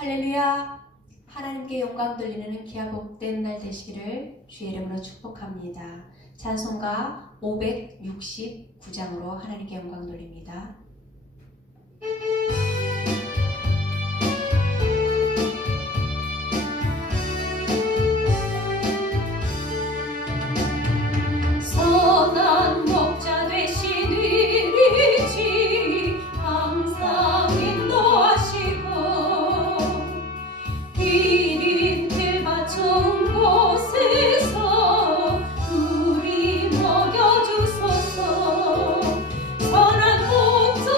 할렐루야! 하나님께 영광 돌리는 귀하 복된 날 되시기를 주의 이름으로 축복합니다. 찬송가 569장으로 하나님께 영광 돌립니다. 선한 목자 되신 우리 항상 인도하시고 기린들 맞춰온 곳에서 우리 먹여주소서. 선한 목자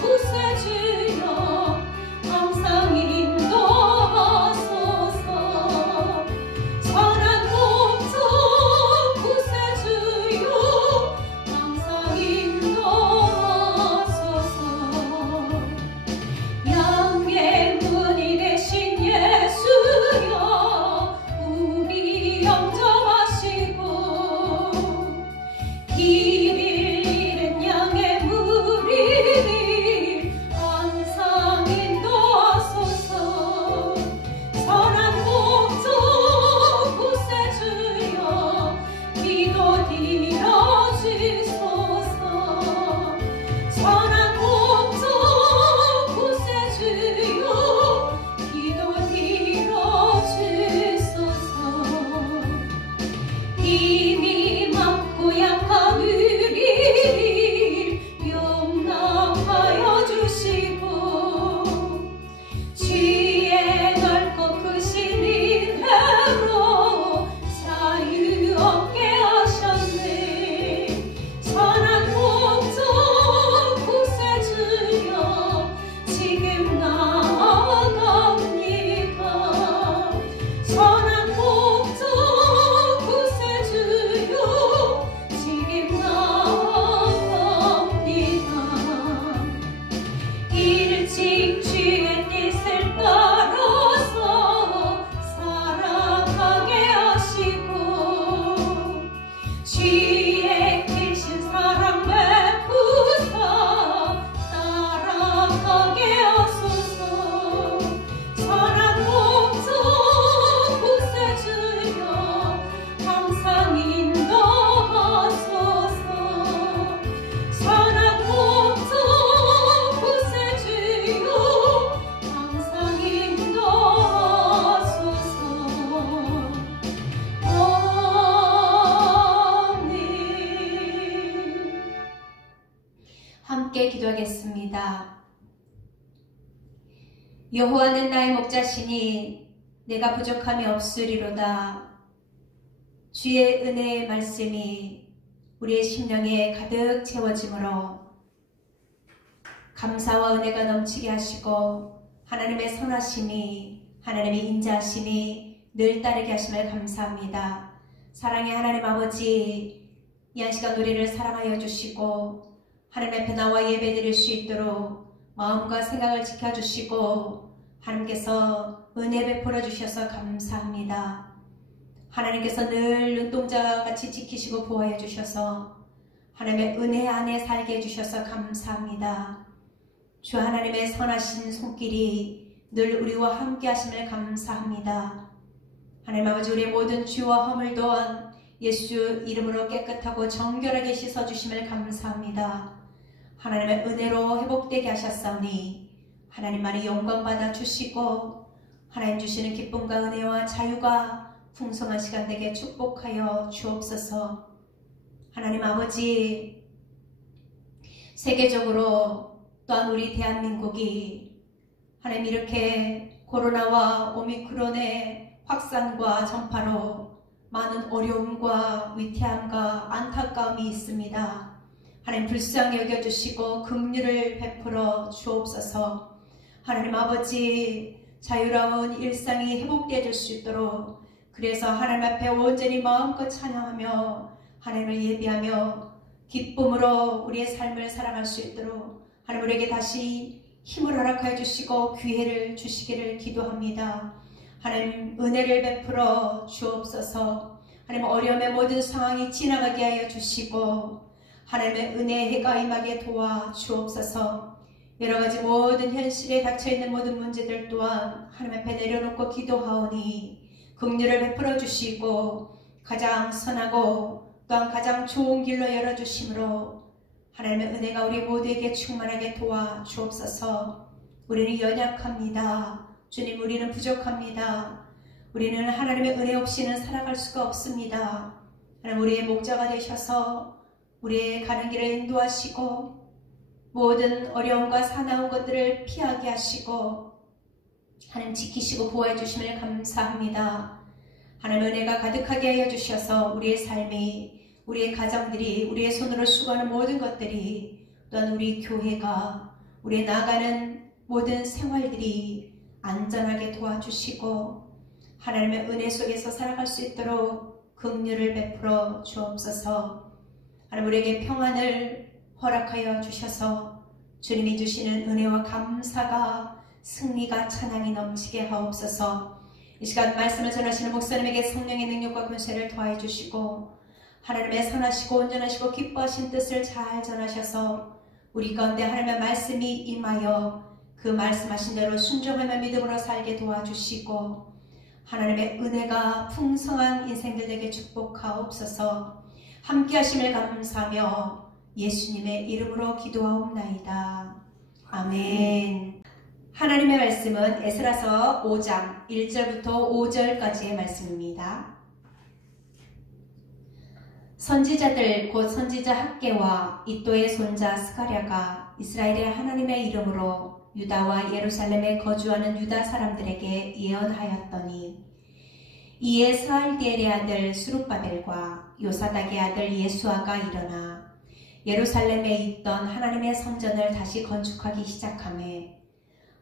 구세주여 항상 인도하소서. 선한 목자 구세주여 항상 인도하소서. 양의 문이 되신 예수여 우리 영접하시고 길 잃은 양의 무리를 항상 인도하소서. 선한 목자 구세주여 기도 들어주소서. 선한 목자 구세주여 기도 들어주소서. 힘이 많고 약한 우리를 용납하여 주시고 주의 넓고 크신 은혜로 자유 얻게 하셨네. 선한 목자 구세주여 지금 나아갑니다. 선한 목자 구세주여 지금 나아갑니다. 일찍 주의 뜻을 따라서 살아가게 하시고 주의 크신 사랑 베푸사 따라가게 하소서. 선한 목자 구세주여 항상 인도하소서. 선한 목자 구세주여 항상 인도하소서. 아멘. 함께 기도하겠습니다. 여호와는 나의 목자시니 내가 부족함이 없으리로다. 주의 은혜의 말씀이 우리의 심령에 가득 채워지므로 감사와 은혜가 넘치게 하시고 하나님의 선하심이 하나님의 인자하심이 늘 따르게 하심을 감사합니다. 사랑의 하나님 아버지, 이 한 시간 우리를 사랑하여 주시고 하나님의 앞에 나와 예배 드릴 수 있도록 마음과 생각을 지켜주시고 하나님께서 은혜 베풀어 주셔서 감사합니다. 하나님께서 늘 눈동자와 같이 지키시고 보호해 주셔서 하나님의 은혜 안에 살게 해주셔서 감사합니다. 주 하나님의 선하신 손길이 늘 우리와 함께 하심을 감사합니다. 하나님 아버지, 우리의 모든 죄와 허물 또한 예수 이름으로 깨끗하고 정결하게 씻어주심을 감사합니다. 하나님의 은혜로 회복되게 하셨사오니 하나님만이 영광받아 주시고 하나님 주시는 기쁨과 은혜와 자유가 풍성한 시간 되게 축복하여 주옵소서. 하나님 아버지, 세계적으로 또한 우리 대한민국이 하나님 이렇게 코로나와 오미크론의 확산과 전파로 많은 어려움과 위태함과 안타까움이 있습니다. 하나님 불쌍히 여겨주시고 긍휼을 베풀어 주옵소서. 하나님 아버지, 자유로운 일상이 회복되어질 수 있도록, 그래서 하나님 앞에 온전히 마음껏 찬양하며 하나님을 예배하며 기쁨으로 우리의 삶을 살아갈 수 있도록 하나님 우리에게 다시 힘을 허락하여 주시고 기회를 주시기를 기도합니다. 하나님 은혜를 베풀어 주옵소서. 하나님 어려움의 모든 상황이 지나가게 하여 주시고 하나님의 은혜의 해가 임하게 도와 주옵소서. 여러 가지 모든 현실에 닥쳐있는 모든 문제들 또한 하나님 앞에 내려놓고 기도하오니 긍휼을 베풀어 주시고 가장 선하고 또한 가장 좋은 길로 열어주심으로 하나님의 은혜가 우리 모두에게 충만하게 도와 주옵소서. 우리는 연약합니다. 주님, 우리는 부족합니다. 우리는 하나님의 은혜 없이는 살아갈 수가 없습니다. 하나님, 우리의 목자가 되셔서 우리의 가는 길을 인도하시고 모든 어려움과 사나운 것들을 피하게 하시고 하나님 지키시고 보호해 주심을 감사합니다. 하나님, 은혜가 가득하게 하여 주셔서 우리의 삶이, 우리의 가정들이, 우리의 손으로 수고하는 모든 것들이, 또한 우리 교회가, 우리의 나아가는 모든 생활들이 안전하게 도와주시고 하나님의 은혜 속에서 살아갈 수 있도록 긍휼을 베풀어 주옵소서. 하나님, 우리에게 평안을 허락하여 주셔서 주님이 주시는 은혜와 감사가, 승리가, 찬양이 넘치게 하옵소서. 이 시간 말씀을 전하시는 목사님에게 성령의 능력과 권세를 더하여 주시고 하나님의 선하시고 온전하시고 기뻐하신 뜻을 잘 전하셔서 우리 가운데 하나님의 말씀이 임하여 그 말씀하신 대로 순종하며 믿음으로 살게 도와주시고 하나님의 은혜가 풍성한 인생들에게 축복하옵소서. 함께 하심을 감사하며 예수님의 이름으로 기도하옵나이다. 아멘. 하나님의 말씀은 에스라서 5장 1절부터 5절까지의 말씀입니다. 선지자들 곧 선지자 학개와 이또의 손자 스가랴가 이스라엘의 하나님의 이름으로 유다와 예루살렘에 거주하는 유다 사람들에게 예언하였더니 이에 스알디엘의 아들 수룹바벨과 요사닥의 아들 예수아가 일어나 예루살렘에 있던 하나님의 성전을 다시 건축하기 시작하매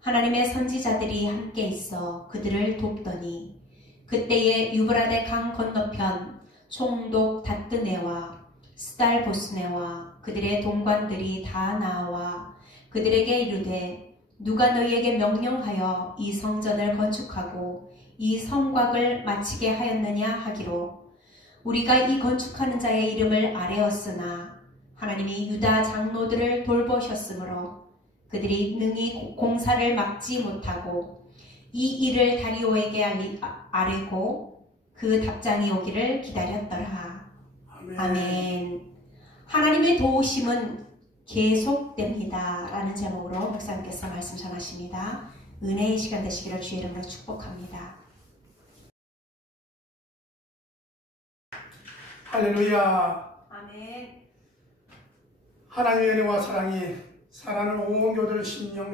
하나님의 선지자들이 함께 있어 그들을 돕더니 그때에 유브라데 강 건너편 총독 다뜨네와 스달보스네와 그들의 동관들이 다 나와 그들에게 이르되 누가 너희에게 명령하여 이 성전을 건축하고 이 성곽을 마치게 하였느냐 하기로 우리가 이 건축하는 자의 이름을 아뢰었으나 하나님이 유다 장로들을 돌보셨으므로 그들이 능히 공사를 막지 못하고 이 일을 다리오에게 아뢰고 그 답장이 오기를 기다렸더라. 아멘. 하나님의 도우심은 계속됩니다. 라는 제목으로 목사님께서 말씀 전하십니다. 은혜의 시간 되시기를 주의 이름으로 축복합니다. 할렐루야. 아멘. 하나님의 은혜와 사랑이 사랑하는 온 교들 심령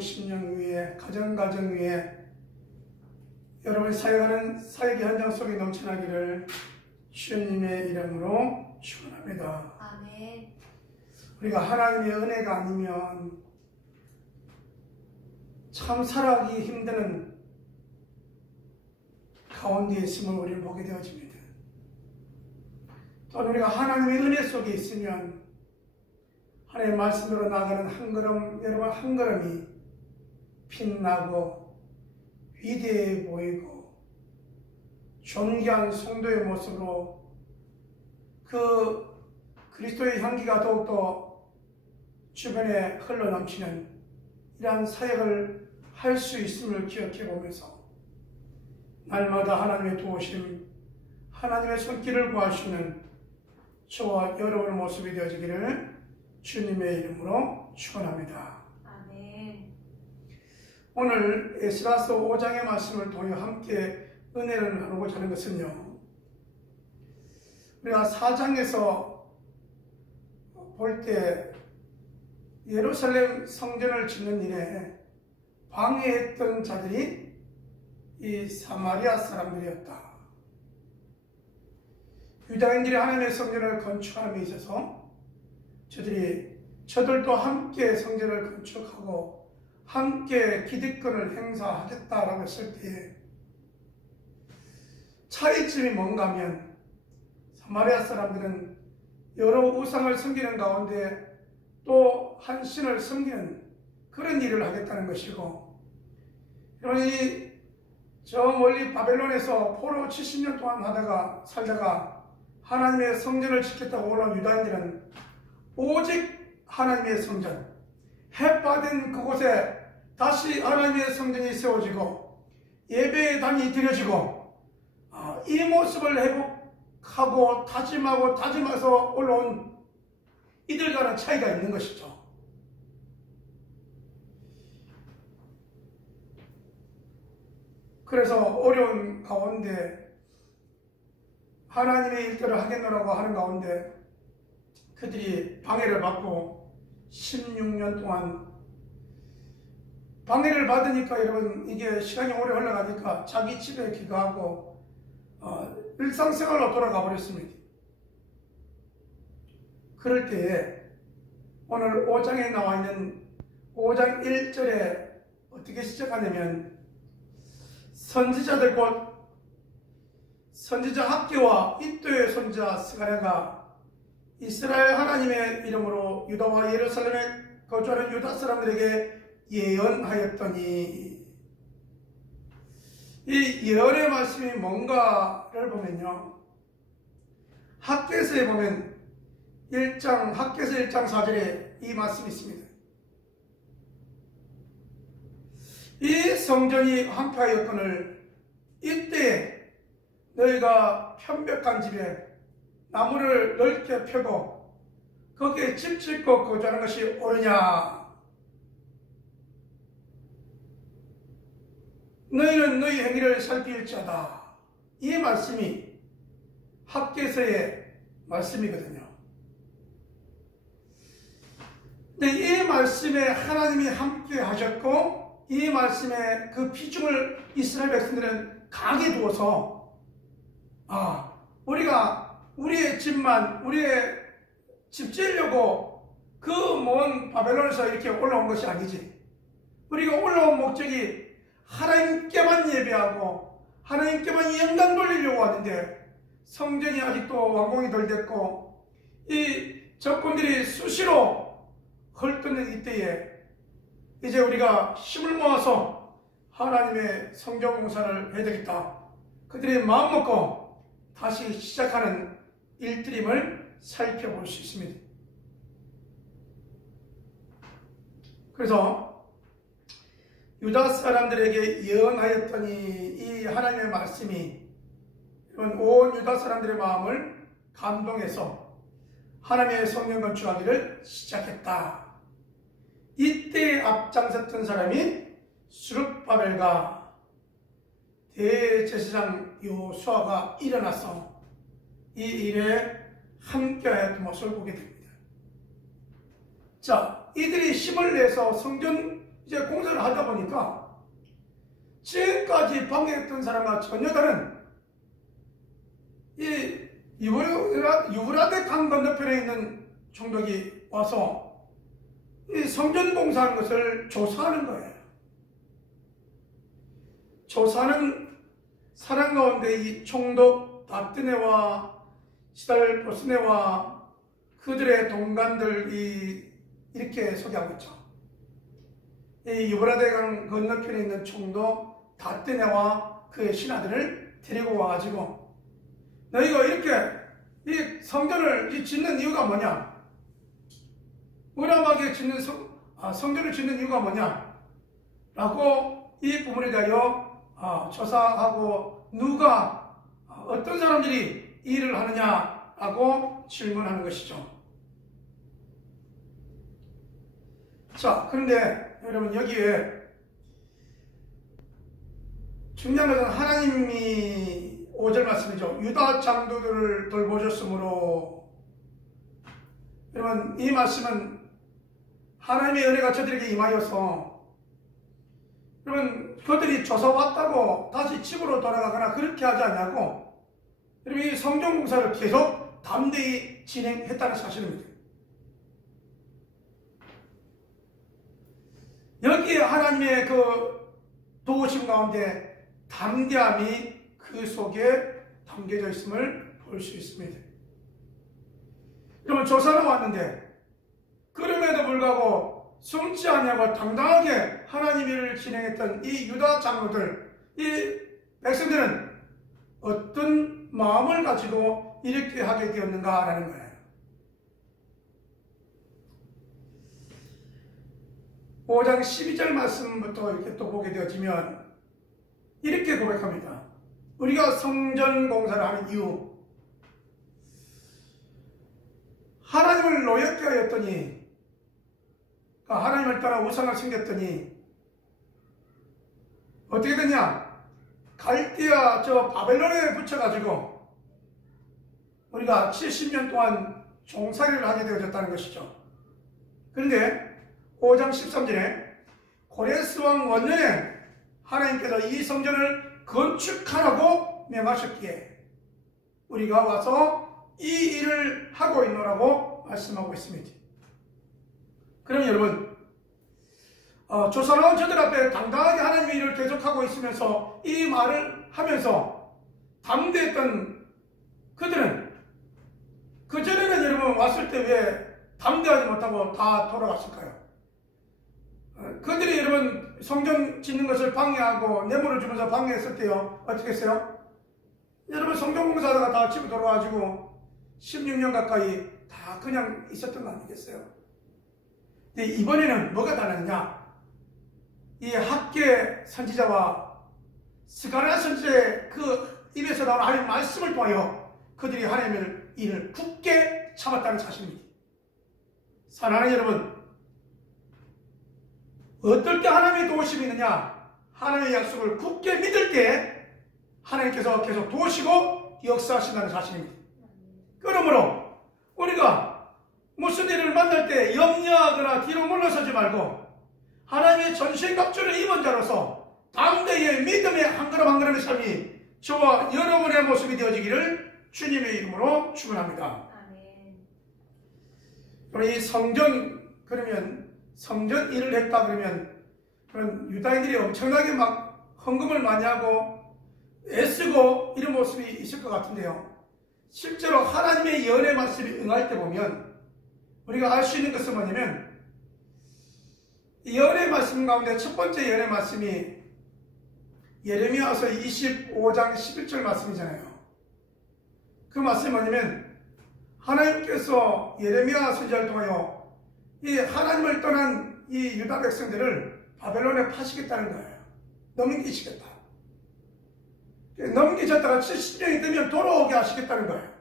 위에 가정 위에 여러분이 사역하는 사역의 현장 속에 넘쳐나기를 주님의 이름으로 축원합니다. 아멘. 우리가 하나님의 은혜가 아니면 참 살아가기 힘드는 가운데 있음을 우리를 보게 되어집니다. 또 우리가 하나님의 은혜 속에 있으면 하나님의 말씀으로 나가는 한 걸음, 여러분 한 걸음이 빛나고 위대해 보이고 존귀한 성도의 모습으로 그 그리스도의 향기가 더욱더 주변에 흘러넘치는 이러한 사역을 할 수 있음을 기억해 보면서 날마다 하나님의 도우심, 하나님의 손길을 구하시는 저와 여러분의 모습이 되어지기를 주님의 이름으로 축원합니다. 아멘. 오늘 에스라서 5장의 말씀을 통해 함께 은혜를 나누고자 하는 것은요, 우리가 4장에서 볼 때 예루살렘 성전을 짓는 일에 방해했던 자들이 이 사마리아 사람들이었다. 유다인들이 하나님의 성전을 건축하는 데 있어서 저들도 함께 성전을 건축하고 함께 기득권을 행사하겠다라고 했을 때에 차이점이 뭔가 하면 사마리아 사람들은 여러 우상을 섬기는 가운데 또 한 신을 섬기는 그런 일을 하겠다는 것이고, 여러분이 저 멀리 바벨론에서 포로 70년 동안 살다가 하나님의 성전을 지켰다고 오는 유다인들은 오직 하나님의 성전, 해파된 그곳에 다시 하나님의 성전이 세워지고 예배의 단이 드려지고 이 모습을 회복하고 다짐해서 올라온 이들과는 차이가 있는 것이죠. 그래서 어려운 가운데 하나님의 일들을 하겠노라고 하는 가운데 그들이 방해를 받고 16년 동안 방해를 받으니까 여러분 이게 시간이 오래 흘러가니까 자기 집에 귀가하고 일상생활로 돌아가 버렸습니다. 그럴 때에 오늘 5장에 나와 있는 5장 1절에 어떻게 시작하냐면 선지자들 곧 선지자 학개와 이도의 손자 스가랴가 이스라엘 하나님의 이름으로 유다와 예루살렘에 거주하는 유다 사람들에게 예언하였더니, 이 예언의 말씀이 뭔가를 보면요, 학개서에 보면 학개서 1장 4절에 이 말씀이 있습니다. 이 성전이 황폐하였거늘 이때 너희가 편백한 집에 나무를 넓게 펴고 거기에 집 짓고 거주하는 것이 옳으냐? 너희는 너희 행위를 살필지어다. 이 말씀이 학개서의 말씀이거든요. 근데 이 말씀에 하나님이 함께 하셨고 이 말씀에 그 비중을 이스라엘 백성들은 강하게 두어서 우리가 우리의 집만 우리의 집 지으려고 그 먼 바벨론에서 이렇게 올라온 것이 아니지. 우리가 올라온 목적이 하나님께만 예배하고 하나님께만 영광 돌리려고 하는데 성전이 아직도 완공이 덜 됐고 이 적군들이 수시로 헐뜯는 이때에 이제 우리가 힘을 모아서 하나님의 성전 공사를 해야 되겠다. 그들이 마음 먹고 다시 시작하는 일들임을 살펴볼 수 있습니다. 그래서 유다 사람들에게 예언하였더니 이 하나님의 말씀이 온 유다 사람들의 마음을 감동해서 하나님의 성전 건축하기를 시작했다. 이때 앞장섰던 사람이 스룹바벨과 대제사장 여호수아가 일어나서 이 일에 함께하였던 모습을 보게 됩니다. 자, 이들이 힘을 내서 성전 이제 공사를 하다 보니까 지금까지 방해했던 사람과 전혀 다른 이 유브라데 강 건너편에 있는 총독이 와서 이 성전 공사하는 것을 조사하는 거예요. 조사하는 사람 가운데 이 총독 다뜨네와 시달 보스네와 그들의 동관들이 이렇게 소개하고 있죠. 이 유브라데 강 건너편에 있는 총독 다뜨네와 그의 신하들을 데리고 와가지고 너희가 이렇게 이 성전을 짓는 이유가 뭐냐? 우람하게 짓는 성전을 짓는 이유가 뭐냐? 라고 이 부분에 대하여 조사하고 누가 어떤 사람들이 이 일을 하느냐라고 질문하는 것이죠. 자, 그런데 여러분 여기에 중요한 것은 하나님이 5절 말씀이죠. 유다 장로들을 돌보셨으므로. 여러분 이 말씀은 하나님의 은혜가 저들에게 임하여서 여러분 그들이 조사 왔다고 다시 집으로 돌아가거나 그렇게 하지 않냐고 여러분 이 성전 공사를 계속 담대히 진행했다는 사실입니다. 여기에 하나님의 그 도우심 가운데 담대함이 그 속에 담겨져 있음을 볼 수 있습니다. 여러분 조사는 왔는데 그럼에도 불구하고 숨지 않냐고 당당하게 하나님 일을 진행했던 이 유다 장로들, 이 백성들은 어떤 마음을 가지고 이렇게 하게 되었는가라는 거예요. 5장 12절 말씀부터 이렇게 또 보게 되어지면 이렇게 고백합니다. 우리가 성전 공사를 하는 이유, 하나님을 노엽게 하였더니, 하나님을 따라 우상을 섬겼더니 어떻게 됐냐? 갈대아 저 바벨론에 붙여가지고 우리가 70년 동안 종살이를 하게 되어졌다는 것이죠. 그런데 5장 13절에 고레스 왕 원년에 하나님께서 이 성전을 건축하라고 명하셨기에 우리가 와서 이 일을 하고 있노라고 말씀하고 있습니다. 그럼 여러분, 조사로운 저들 앞에 당당하게 하나님의 일을 계속하고 있으면서 이 말을 하면서 담대했던 그들은, 그전에는 여러분 왔을 때 왜 담대하지 못하고 다 돌아갔을까요? 그들이 여러분 성전 짓는 것을 방해하고 뇌물을 주면서 방해했을 때요, 어떻게 했어요? 여러분 성전 공사하다가 다 집에 돌아와가지고 16년 가까이 다 그냥 있었던 거 아니겠어요? 근데 이번에는 뭐가 달랐냐? 이 학계 선지자와 스가랴 선지자의 그 입에서 나오는 하나님의 말씀을 통하여 그들이 하나님의 일을 굳게 참았다는 사실입니다. 사랑하는 여러분, 어떨 때 하나님의 도우심이 있느냐? 하나님의 약속을 굳게 믿을 때 하나님께서 계속 도우시고 역사하신다는 사실입니다. 그러므로 우리가 무슨 일을 만날 때 염려하거나 뒤로 물러서지 말고 하나님의 전신갑주를 입은 자로서 담대의 믿음의 한 걸음 한 걸음의 삶이 저와 여러분의 모습이 되어지기를 주님의 이름으로 축원합니다. 이 성전, 그러면 성전 일을 했다 그러면 그런 유다인들이 엄청나게 막 헌금을 많이 하고 애쓰고 이런 모습이 있을 것 같은데요, 실제로 하나님의 연의 말씀이 응할 때 보면 우리가 알 수 있는 것은 뭐냐면, 이 연의 말씀 가운데 첫 번째 연의 말씀이 예레미야서 25장 11절 말씀이잖아요. 그 말씀이 뭐냐면 하나님께서 예레미야 선지자를 통하여 이 하나님을 떠난 이 유다 백성들을 바벨론에 파시겠다는 거예요. 넘기시겠다. 넘기셨다가 70년이 되면 돌아오게 하시겠다는 거예요.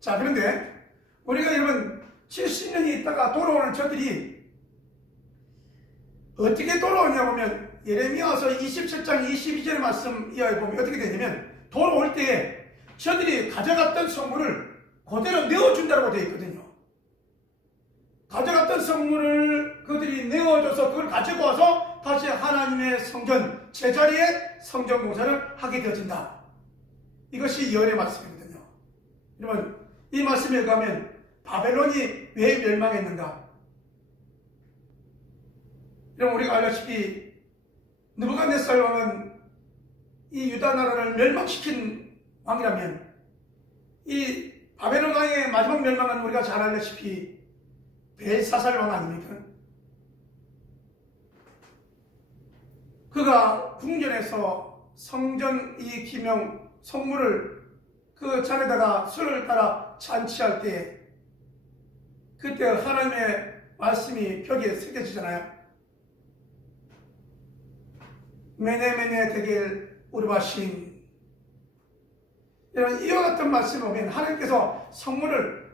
자, 그런데 우리가 여러분 70년이 있다가 돌아오는 저들이 어떻게 돌아오냐 보면 예레미야서 27장 22절의 말씀 이하에 보면 어떻게 되냐면, 돌아올 때에 저들이 가져갔던 선물을 그대로 내어준다고 되어 있거든요. 가져갔던 선물을 그들이 내어줘서 그걸 가지고 와서 다시 하나님의 성전, 제자리에 성전 공사를 하게 되어진다. 이것이 예언의 말씀이거든요. 여러분, 이 말씀에 가면 바벨론이 왜 멸망했는가? 여러분, 우리가 알다시피 느부갓네살 왕은 이 유다 나라를 멸망시킨 왕이라면, 이 바벨론 왕의 마지막 멸망은 우리가 잘 알다시피 벨사살 왕 아닙니까? 그가 궁전에서 성전 이 기명 성물을 그 잔에다가 술을 따라 잔치할 때, 그때 하나님의 말씀이 벽에 새겨지잖아요. 메네메네 데겔 우르바신. 이런 이와 같은 말씀을 보면 하나님께서 성물을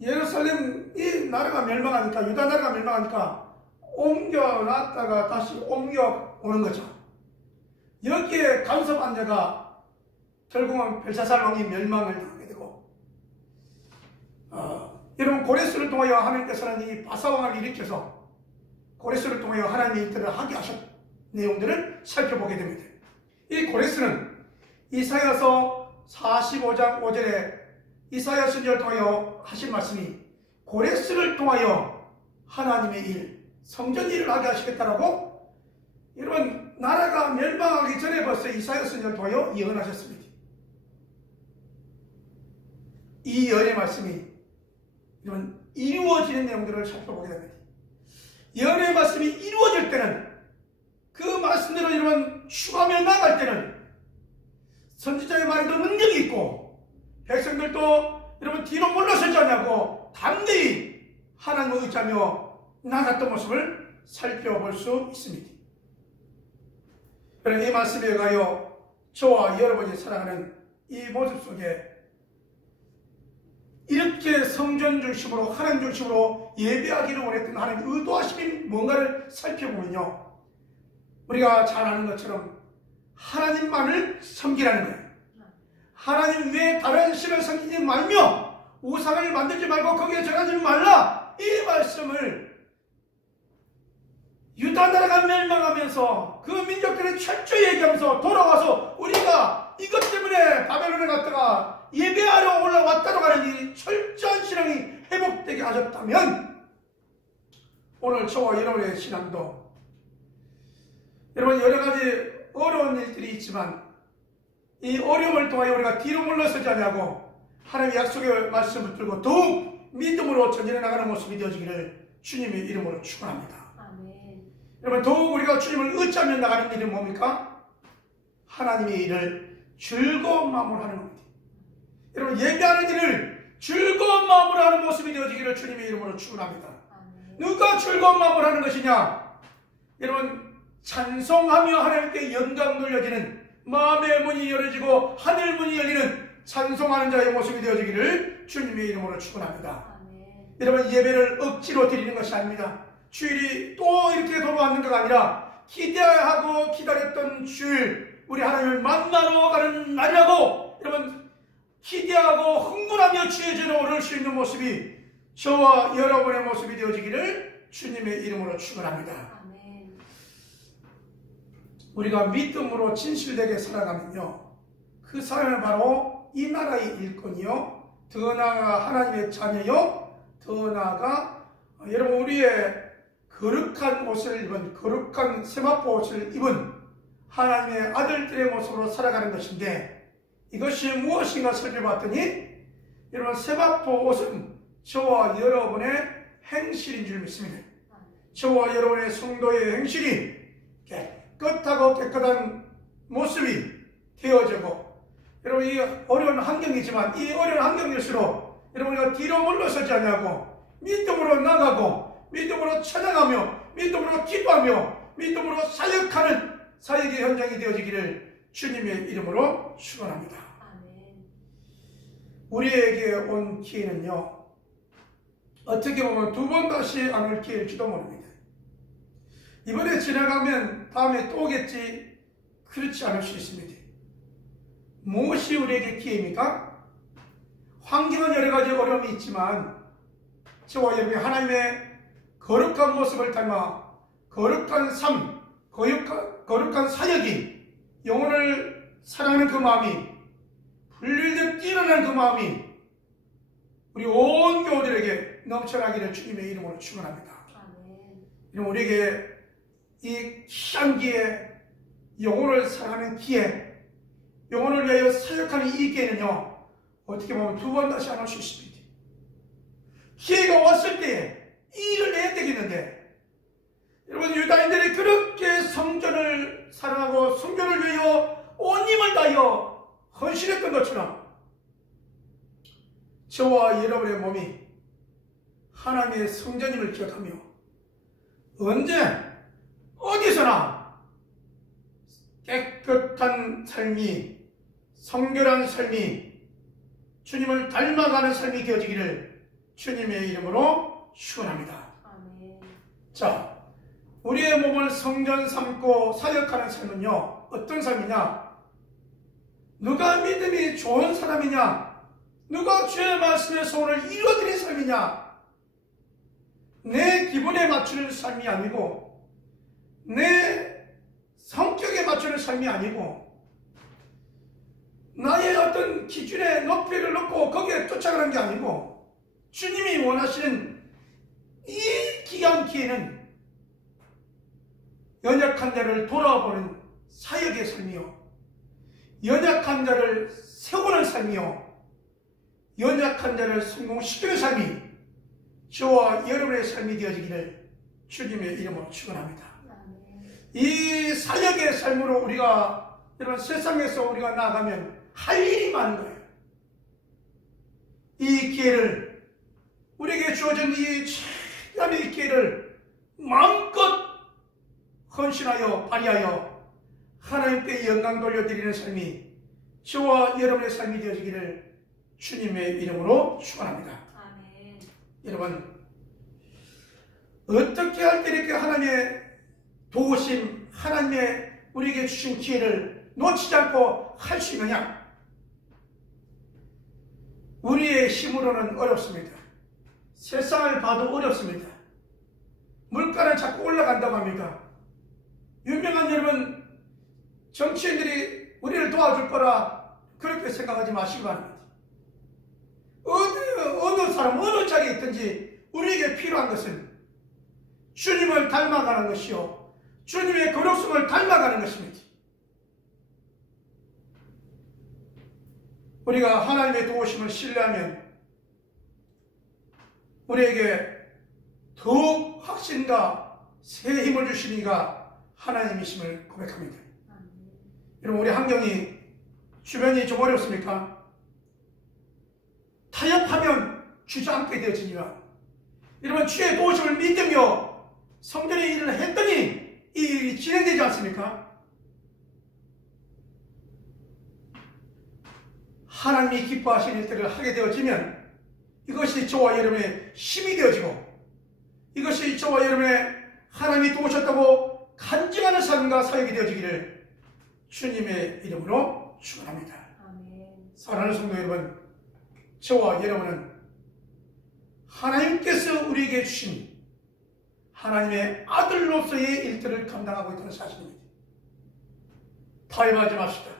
예루살렘 이 나라가 멸망하니까, 유다 나라가 멸망하니까 옮겨놨다가 다시 옮겨오는 거죠. 여기에 간섭한 자가 결국은 벨사살 왕이 멸망을 당하게 되고, 여러분 고레스를 통하여 하나님께서는 이 바사왕을 일으켜서 고레스를 통하여 하나님의 일들을 하게 하셨 내용들을 살펴보게 됩니다. 이 고레스는 이사야서 45장 5절에 이사야 선지자를 통하여 하신 말씀이 고레스를 통하여 하나님의 일, 성전 일을 하게 하시겠다라고 여러분 나라가 멸망하기 전에 벌써 이사야 선지자를 통하여 예언하셨습니다. 이 예언의 말씀이 여러분 이루어지는 내용들을 살펴보게 됩니다. 예언의 말씀이 이루어질 때는, 그 말씀대로 여러분 추가하며 나갈 때는 선지자의 말에도 능력이 있고 백성들도 여러분 뒤로 물러서지 않냐고 담대히 하나님을 의지하며 나갈 않았던 모습을 살펴볼 수 있습니다. 그러나 이 말씀에 의하여 저와 여러분이 살아가는 이 모습 속에 이렇게 성전 중심으로 하나님 중심으로 예배하기를 원했던 하나님 의도하심이 뭔가를 살펴보면요, 우리가 잘 아는 것처럼 하나님만을 섬기라는 거예요. 하나님 외에 다른 신을 섬기지 말며 우상을 만들지 말고 거기에 절하지 말라, 이 말씀을 유다 나라가 멸망하면서 그 민족들이 철저히 얘기하면서 돌아와서 우리가 이것 때문에 바벨론에 갔다가 예배하러 올라왔다고 하는 이 철저한 신앙이 회복되게 하셨다면, 오늘 저와 여러분의 신앙도 여러분 여러 가지 어려운 일들이 있지만 이 어려움을 통하여 우리가 뒤로 물러서지 않냐고 하나님의 약속의 말씀을 붙들고 더욱 믿음으로 전진해 나가는 모습이 되어지기를 주님의 이름으로 축원합니다. 아멘. 여러분, 더욱 우리가 주님을 의지하며 나가는 일은 뭡니까? 하나님의 일을 즐거운 마음으로 하는 겁니다. 여러분, 예배하는 일을 즐거운 마음으로 하는 모습이 되어지기를 주님의 이름으로 축원합니다. 누가 즐거운 마음으로 하는 것이냐? 여러분, 찬송하며 하나님께 영광 돌려지는 마음의 문이 열어지고 하늘 문이 열리는 찬송하는 자의 모습이 되어지기를 주님의 이름으로 축원합니다. 여러분, 예배를 억지로 드리는 것이 아닙니다. 주일이 또 이렇게 돌아왔는가가 아니라 기대하고 기다렸던 주일, 우리 하나님을 만나러 가는 날이라고 여러분 기대하고 흥분하며 주의 전에 오를 수 있는 모습이 저와 여러분의 모습이 되어지기를 주님의 이름으로 축원합니다. 아멘. 우리가 믿음으로 진실되게 살아가면요, 그 사람은 바로 이 나라의 일꾼이요, 더 나아가 하나님의 자녀요, 더 나아가 여러분 우리의 거룩한 옷을 입은, 거룩한 세마포 옷을 입은 하나님의 아들들의 모습으로 살아가는 것인데, 이것이 무엇인가 살펴봤더니 여러분 세마포 옷은 저와 여러분의 행실인 줄 믿습니다. 저와 여러분의 성도의 행실이 깨끗하고 깨끗한 모습이 되어지고, 여러분 이 어려운 환경이지만 이 어려운 환경일수록 여러분 우리가 뒤로 물러서지 않냐고 믿음으로 나가고 믿음으로 찬양하며 믿음으로 기도하며 믿음으로 사역하는 사역의 현장이 되어지기를 주님의 이름으로 축원합니다. 아멘. 우리에게 온 기회는요, 어떻게 보면 두 번 다시 안 올 기회일지도 모릅니다. 이번에 지나가면 다음에 또 오겠지, 그렇지 않을 수 있습니다. 무엇이 우리에게 기회입니까? 환경은 여러 가지 어려움이 있지만 저와 여러분이 하나님의 거룩한 모습을 닮아 거룩한 삶, 거룩한 사역이, 영혼을 사랑하는 그 마음이, 불릴듯 뛰어나는 그 마음이 우리 온 교우들에게 넘쳐나기를 주님의 이름으로 축원합니다. 아멘. 우리에게 이 귀한 기회, 영혼을 사랑하는 기회, 영혼을 위하여 사역하는 이 기회는요, 어떻게 보면 두 번 다시 안 올 수 있습니다. 기회가 왔을 때에 이 일을 해야 되겠는데, 여러분 유다인들이 그렇게 성전을 사랑하고 성전을 위하여 온 힘을 다하여 헌신했던 것처럼 저와 여러분의 몸이 하나님의 성전임을 기억하며 언제 어디서나 깨끗한 삶이, 성결한 삶이, 주님을 닮아가는 삶이 되어지기를 주님의 이름으로 축원합니다. 아멘. 자, 우리의 몸을 성전 삼고 사역하는 삶은요, 어떤 삶이냐? 누가 믿음이 좋은 사람이냐? 누가 주의 말씀의 소원을 이루어드린 삶이냐? 내 기분에 맞추는 삶이 아니고, 내 성격에 맞추는 삶이 아니고, 나의 어떤 기준에 높이를 놓고 거기에 쫓아가는 게 아니고, 주님이 원하시는 이 귀한 기회는 연약한 자를 돌아보는 사역의 삶이요, 연약한 자를 세우는 삶이요, 연약한 자를 성공시키는 삶이 저와 여러분의 삶이 되어지기를 주님의 이름으로 축원합니다. 이 사역의 삶으로 우리가 이런 세상에서 우리가 나아가면 할 일이 많은 거예요. 이 기회를, 우리에게 주어진 이 최고의 기회를 마음껏 헌신하여 발휘하여 하나님께 영광 돌려드리는 삶이 저와 여러분의 삶이 되어지기를 주님의 이름으로 축원합니다. 아멘. 여러분, 어떻게 할 때 이렇게 하나님의 도우심, 하나님의 우리에게 주신 기회를 놓치지 않고 할 수 있느냐? 우리의 힘으로는 어렵습니다. 세상을 봐도 어렵습니다. 물가는 자꾸 올라간다고 합니다. 유명한 여러분, 정치인들이 우리를 도와줄 거라 그렇게 생각하지 마시기 바랍니다. 어느 사람, 어느 자리에 있든지 우리에게 필요한 것은 주님을 닮아가는 것이요, 주님의 거룩성을 닮아가는 것입니다. 우리가 하나님의 도우심을 신뢰하면 우리에게 더욱 확신과 새 힘을 주시니가 하나님이심을 고백합니다. 여러분, 우리 환경이, 주변이 좀 어렵습니까? 타협하면 주저앉게 되어지니라. 여러분, 주의 도우심을 믿으며 성전의 일을 했더니 이 일이 진행되지 않습니까? 하나님이 기뻐하시는 일들을 하게 되어지면 이것이 저와 여러분의 힘이 되어지고, 이것이 저와 여러분의 하나님이 도우셨다고 간증하는 삶과 사역이 되어지기를 주님의 이름으로 축원합니다. 아멘. 사랑하는 성도 여러분, 저와 여러분은 하나님께서 우리에게 주신 하나님의 아들로서의 일들을 감당하고 있다는 사실입니다. 타협하지 맙시다.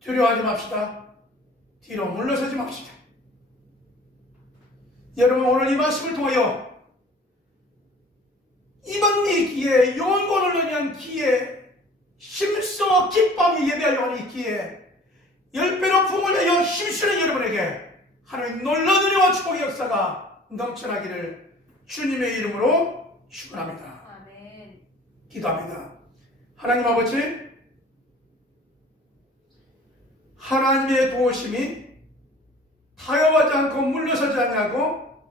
두려워하지 맙시다. 뒤로 물러서지 맙시다. 여러분, 오늘 이 말씀을 통하여 이번 이 기회에, 영원권을 위한 기회에, 힘써 기쁨이 예배하려 하는 이 기회에 10배로 품을 내어 힘쓰는 여러분에게 하나님 놀라운 은혜와 축복의 역사가 넘쳐나기를 주님의 이름으로 축원합니다. 아멘. 기도합니다. 하나님 아버지, 하나님의 도우심이 타협하지 않고 물러서지 아니하고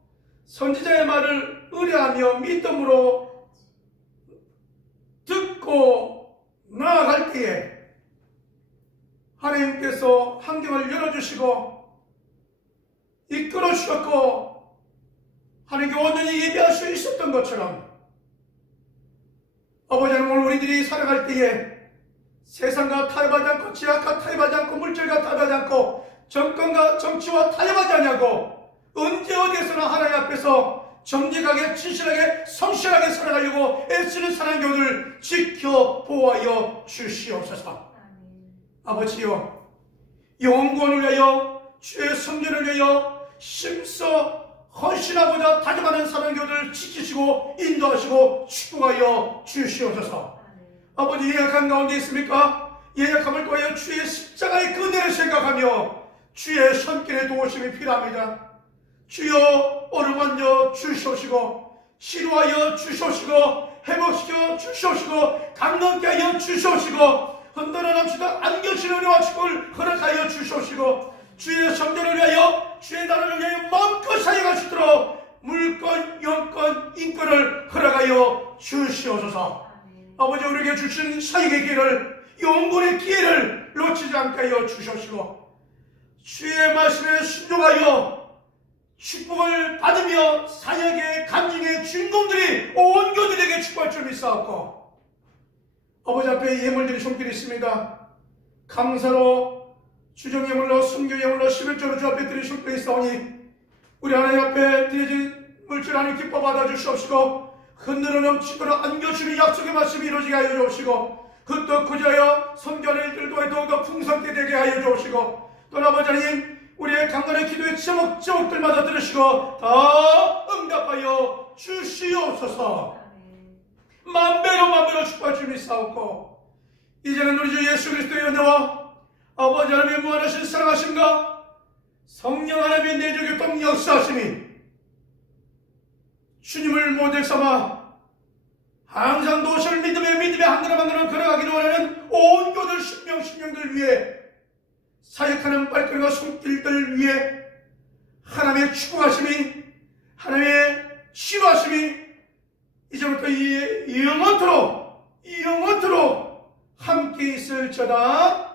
선지자의 말을 의뢰하며 믿음으로 듣고 나아갈 때에 하나님께서 환경을 열어주시고 이끌어 주셨고 하나님께 온전히 예배할 수 있었던 것처럼, 아버지 하나님, 오늘 우리들이 살아갈 때에 세상과 타협하지 않고, 지역과 타협하지 않고, 물질과 타협하지 않고, 정권과 정치와 타협하지 않냐고, 언제 어디에서나 하나님 앞에서 정직하게, 진실하게, 성실하게 살아가려고 애쓰는 사랑의 교회를 지켜 보호하여 주시옵소서. 아버지요, 영원권을 위하여, 주의 성전을 위하여 힘써 헌신하고자 다짐하는 사랑의 교회를 지키시고 인도하시고 축복하여 주시옵소서. 아버지, 예약한 가운데 있습니까? 예약함을 통하여 주의 십자가의 그늘을 생각하며 주의 손길의 도우심이 필요합니다. 주여, 어루만져 주시옵시고 치료하여 주시옵시고 회복시켜 주시옵시고 강건케 하여 주시옵시고 흔들어 넘치던 안겨주는 은혜와 축복을 허락하여 주시옵시고 주의 성전을 위하여, 주의 나라를 위하여 마음껏 사용할 수 있도록 물권, 영권, 인권을 허락하여 주시옵소서. 아버지, 우리에게 주신 사역의 기회를, 영혼의 기회를 놓치지 않게 하여 주시옵시고 주의 말씀에 순종하여 축복을 받으며 사역의 간증의 주인공들이 온 교들에게 축복할 줄 믿사옵고, 아버지 앞에 예물들이 손길이 있습니다. 감사로 주정 예물로, 순교 예물로, 11조로 주 앞에 드릴 손길이 있사오니 우리 하나님 앞에 드려진 물질 하나님 기뻐 받아 주시옵시고 흔들어 넘치도록 안겨주는 약속의 말씀이 이루어지게 하여 주옵시고 그 뜻 구제하여 선교하는 일들을 통해 더욱더 풍성케 되게 하여 주옵시고 또 아버지 하나님, 우리의 강건의 기도의 제목들마다 들으시고 다 응답하여 주시옵소서. 만배로 축복할 줄 믿사옵고 이제는 우리 주 예수 그리스도의 은혜와 아버지 하나님의 무한하신 사랑하심과 성령 하나님의 내적 교통 역사하심이 주님을 모델 삼아 항상 도시를 믿음의 한 걸음 한 걸음 걸어가기를 원하는 온 교들 신명들 위해 사역하는 발걸음과 손길들 위해 하나님의 축복하심이, 하나님의 치료하심이 이제부터 영원토록 함께 있을지어다.